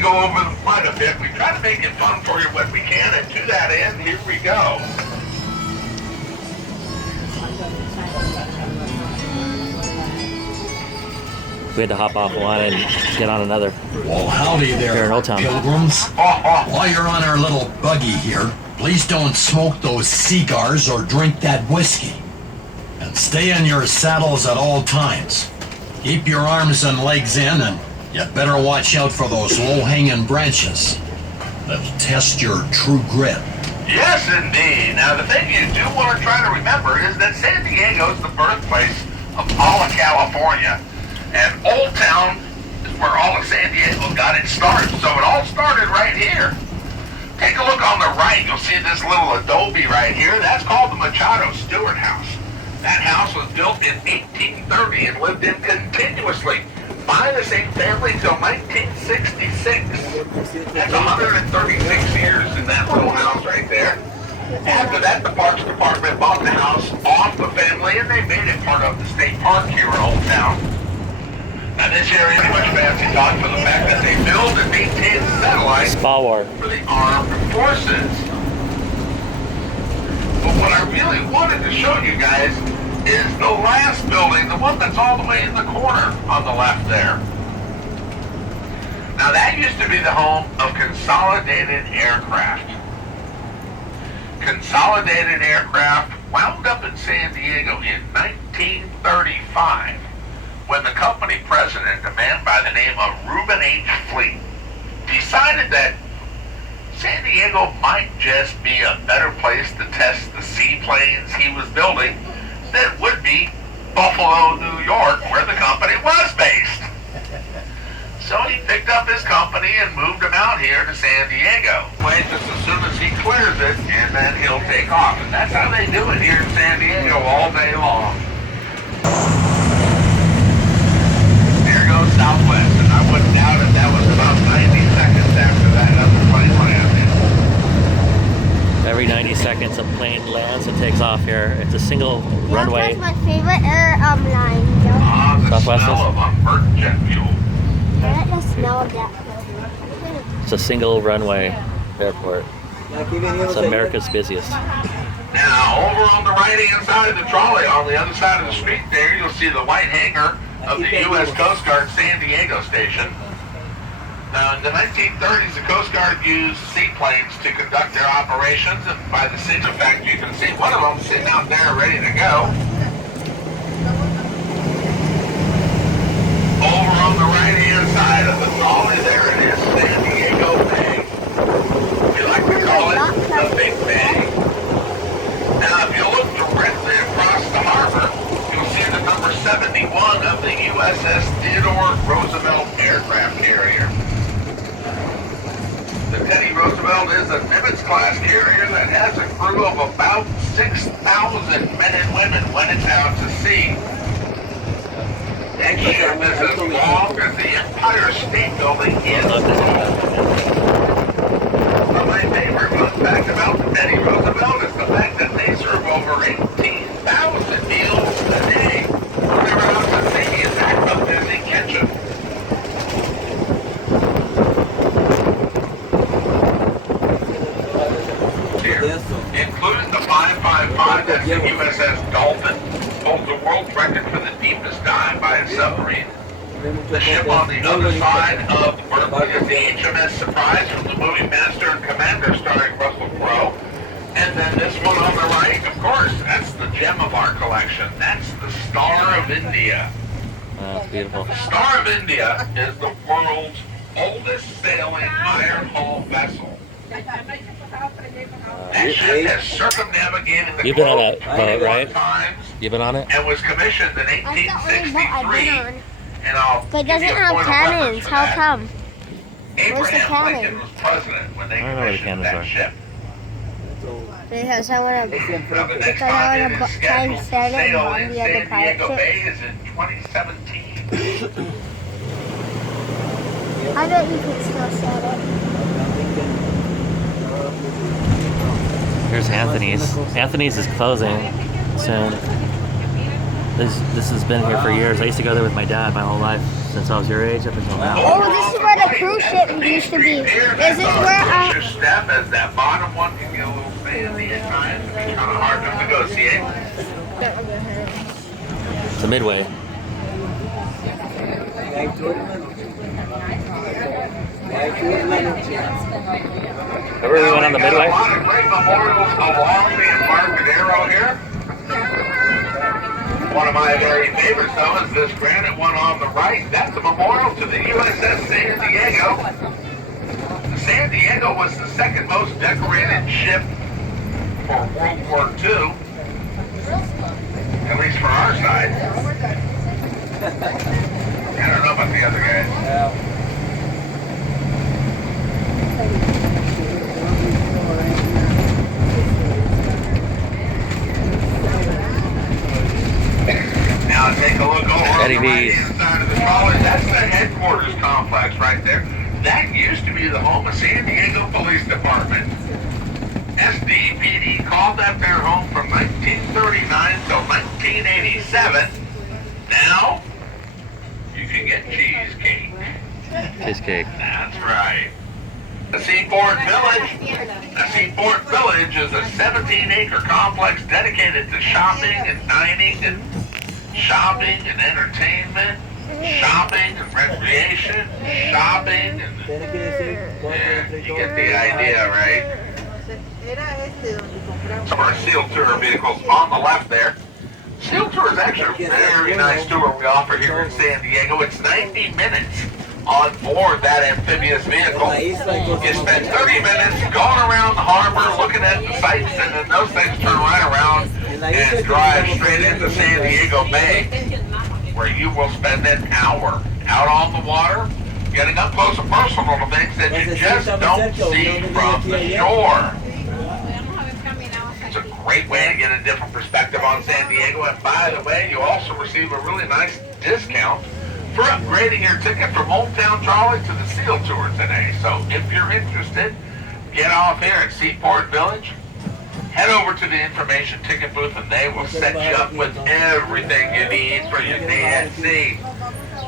go over the quite a bit. We try to make it fun for you when we can, and to that end, here we go. We had to hop off one and get on another. Well, howdy there, Here in Old Town. pilgrims. While you're on our little buggy here, please don't smoke those cigars or drink that whiskey. And stay in your saddles at all times. Keep your arms and legs in, and you better watch out for those low-hanging branches. That'll test your true grit. Yes, indeed. Now, the thing you do want to try to remember is that San Diego is the birthplace of all of California. And Old Town is where all of San Diego got its start. So it all started right here. Take a look on the right. You'll see this little adobe right here. That's called the Machado Stewart House. That house was built in 1830 and lived in continuously by the same family till 1966. That's 136 years in that little house right there. After that, the Parks Department bought the house off the family and they made it part of the state park here in Old Town. Now this area is much fancy talk for the fact that they build and maintain satellites for the armed forces. But what I really wanted to show you guys is the last building, the one that's all the way in the corner on the left there. Now that used to be the home of Consolidated Aircraft. Consolidated Aircraft wound up in San Diego in 1935. When the company president, a man by the name of Reuben H. Fleet, decided that San Diego might just be a better place to test the seaplanes he was building than it would be Buffalo, New York, where the company was based. So he picked up his company and moved them out here to San Diego. Wait just as soon as he clears it, and then he'll take off. And that's how they do it here in San Diego all day long. Southwest, and I wouldn't doubt it. That was about 90 seconds after that other plane landed. Every 90 seconds a plane lands and takes off here. It's a single runway. That's my favorite line. The Southwest smell of unburnt jet fuel. I like the smell of that. It's a single runway airport. It's America's busiest. Now, over on the right-hand side of the trolley, on the other side of the street there, you'll see the white hangar of the U.S. Coast Guard San Diego station. Now, in the 1930s, the Coast Guard used seaplanes to conduct their operations, and by the signal fact, you can see one of them sitting out there ready to go. Over on the right-hand side of the trolley, there it is, San Diego Bay. We like to call it the Big Bay. Now, if you look directly across the harbor, you'll see the number 71 of the USS Theodore Roosevelt aircraft carrier. The Teddy Roosevelt is a Nimitz-class carrier that has a crew of about 6,000 men and women when it's out to sea. That ship is as long as the Empire State Building is long. But my favorite fun fact about the Teddy Roosevelt is the fact that they serve over 18,000 meals a day. They're out to sea in that busy kitchen. Here, including the 555, that's the USS Dolphin, holds the world record for the deepest dive by a submarine. The ship on the other side of the Berkeley is the HMS Surprise from the movie Master and Commander starring Russell Crowe. And then this one on the right, of course, that's the gem of our collection. That's the Star of India. Oh, that's beautiful. The Star of India is the world's oldest sailing iron hull vessel. That ship has circumnavigated the You've been on globe that boat, right? times You've been on it? and was commissioned in 1863. And But it doesn't have cannons. How come? Where's the Abraham Lincoln cannons? was president when they I don't know where the commissioned cannons that are. ship. Because I want to. Now, the next Because I time it wanna is time scheduled to set it sail on in the other San pirate Diego ship. Bay is in 2017. I bet you can still set it. Here's Anthony's. Anthony's is closing soon. This has been here for years. I used to go there with my dad my whole life, since I was your age up until now. Oh, this is where the cruise ship used to be. Is this where Your step as that bottom one can get a little sandy at times. It's kind of hard to negotiate. It's a midway. Remember we went on the midway? A lot of great memorials along the Embarcadero here. One of my very favorites, though, is this granite one on the right. That's a memorial to the USS San Diego. The San Diego was the second most decorated ship for World War II, at least for our side. I don't know about the other guys. Now take a look over on the right-hand side of the trolley. That's the headquarters complex right there. That used to be the home of San Diego Police Department. SDPD called that their home from 1939 till 1987. Now, you can get cheesecake. Cheesecake. That's right. The Seaport Village. The Seaport Village is a 17-acre complex dedicated to shopping and dining and shopping and entertainment, shopping and recreation, shopping and... Yeah, you get the idea, right? Some of our Seal Tour vehicles on the left there. Seal Tour is actually a very nice tour we offer here in San Diego. It's 90 minutes on board that amphibious vehicle. You spend 30 minutes going around the harbor looking at the sights, and then those things turn right around and drive straight into San Diego Bay, where you will spend an hour out on the water getting up close and personal to things that you just don't see from the shore. It's a great way to get a different perspective on San Diego, and by the way, you also receive a really nice discount for upgrading your ticket from Old Town Trolley to the Seal Tour today. So if you're interested, get off here at Seaport Village, head over to the information ticket booth, and they will set you up with everything you need for your day at sea.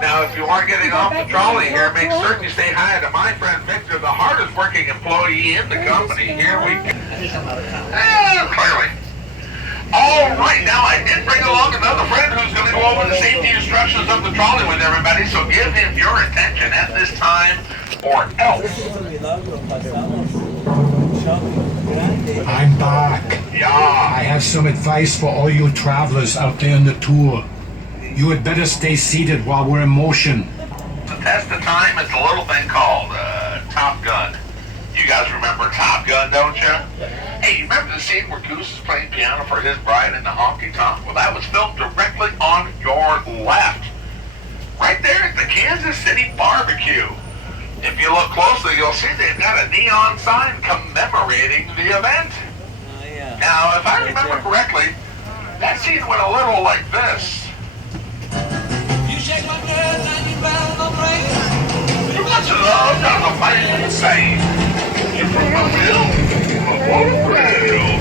Now, if you are getting off the trolley here, make certain you say hi to my friend Victor, the hardest working employee in the company. Here we go. Clearly. All right, now I did bring along another friend who's going to go over the safety instructions of the trolley with everybody, so give him your attention at this time, or else. I'm back. Yeah. I have some advice for all you travelers out there on the tour. You had better stay seated while we're in motion. The test of time is a little thing called Top Gun. You guys remember Top Gun, don't you? Hey, you remember the scene where Goose is playing piano for his bride in the honky tonk? Well, that was filmed directly on your left. Right there at the Kansas City barbecue. If you look closely, you'll see they've got a neon sign commemorating the event. Oh, yeah. Now, if I remember correctly, that scene went a little like this. You shake my girl and you better not break. You got to love down the fight insane. You're from the real,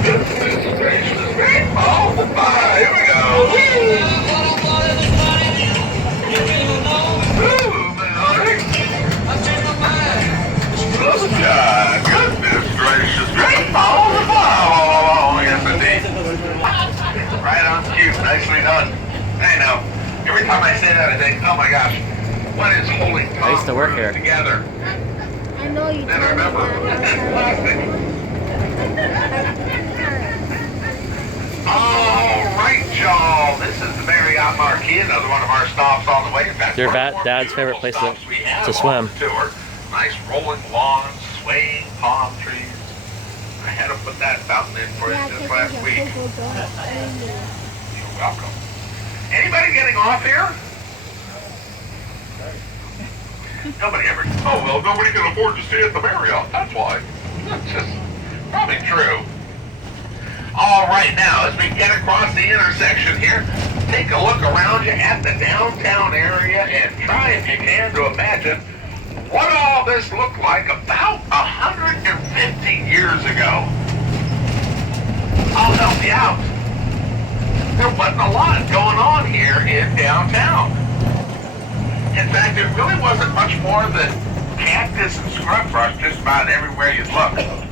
goodness gracious, great ball of fire. Here we go. Ooh, man. Goodness gracious, great ball of fire. Oh, yes, indeed. Right on cue, nicely done. I know. Every time I say that, I think, oh my gosh, what is holding I used to work here. together? I know you Then I remember, that's plastic. All right, y'all. This is the Marriott Marquis, another one of our stops on the way. In fact, Your one of the dad's more favorite place beautiful stops we have to swim. on the tour. Nice rolling lawns, swaying palm trees. I had to put that fountain in for you just last week. You're welcome. Anybody getting off here? Nobody ever. Oh, well, nobody can afford to stay at the Marriott. That's why. That's just probably true. All right, now, as we get across the intersection here, take a look around you at the downtown area and try, if you can, to imagine what all this looked like about 150 years ago. I'll help you out. there wasn't a lot going on here in downtown. In fact, there really wasn't much more than cactus and scrub brush just about everywhere you look.